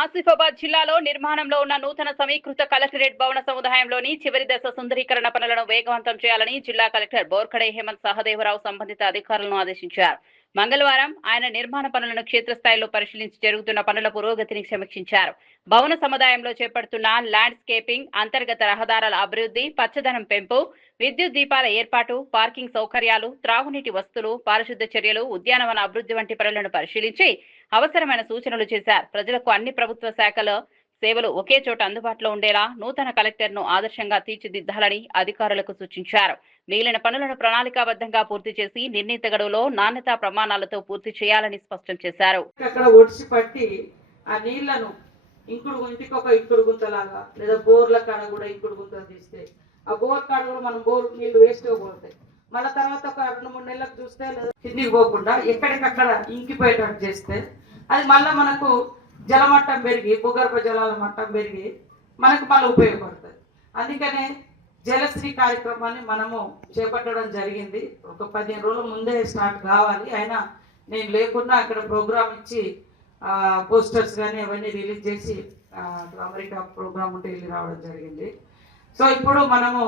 ఆసిఫాబాద్ జిల్లాలో నిర్మాణంలో ఉన్న నూతన సమీకృత కలెక్టరేట్ భవన సముదాయంలోని చివరి దశ సుందరీకరణ పనులను వేగవంతం చేయాలని జిల్లా కలెక్టర్ బోర్కడే హేమంత్ సహదేవరావు సంబంధిత అధికారులను ఆదేశించారు. మంగళవారం ఆయన నిర్మాణ పనులను క్షేత్రస్థాయిలో పరిశీలించి జరుగుతున్న పనుల పురోగతిని సమీక్షించారు. భవన సముదాయంలో చేపడుతున్న ల్యాండ్స్కేపింగ్, అంతర్గత రహదారుల అభివృద్ధి, పచ్చదనం పెంపు, విద్యుత్ దీపాల ఏర్పాటు, పార్కింగ్ సౌకర్యాలు, త్రాగునీటి వస్తువులు, పారిశుద్ధ్య చర్యలు, ఉద్యానవన అభివృద్ధి వంటి పనులను పరిశీలించి అవసరమైన సూచనలు చేశారు. ప్రజలకు అన్ని ప్రభుత్వ శాఖల సేవలు ఒకే చోట అందుబాటులో ఉండేలా నూతన కలెక్టర్ను ఆదర్శంగా తీర్చిదిద్దాలని అధికారులకు సూచించారు. మిగిలిన పనులను ప్రణాళికాబద్ధంగా పూర్తి చేసి నిర్ణీత గడువులో నాణ్యతా ప్రమాణాలతో పూర్తి చేయాలని స్పష్టం చేశారు. అక్కడ ఒడిసి పట్టి ఆ నీళ్లను ఇంటికి ఒక ఇంకుడు గుంతలాగా లేదా బోర్ల కాడ కూడా ఇంకుడు గుంతలు తీస్తే ఆ బోర్ కాడ కూడా మనం బోర్ నీళ్లు వేస్ట్ పోతాయి. మళ్ళీ తర్వాత ఒక 2-3 నెలలకు చూస్తే కిందికి పోకుండా ఎక్కడికక్కడ ఇంకిపోయేటట్టు చేస్తే అది మళ్ళీ మనకు జలమట్టం పెరిగి భూగర్భ జలాల మట్టం పెరిగి మనకు మళ్ళీ ఉపయోగపడుతుంది. అందుకనే జలశ్రీ కార్యక్రమాన్ని మనము చేపట్టడం జరిగింది. ఒక 15 రోజుల ముందే స్టార్ట్ కావాలి. అయినా నేను లేకుండా అక్కడ ప్రోగ్రామ్ ఇచ్చి పోస్టర్స్ కానీ అవన్నీ రిలీజ్ చేసి అమెరికా ప్రోగ్రామ్ ఉంటే వెళ్ళి రావడం జరిగింది. సో ఇప్పుడు మనము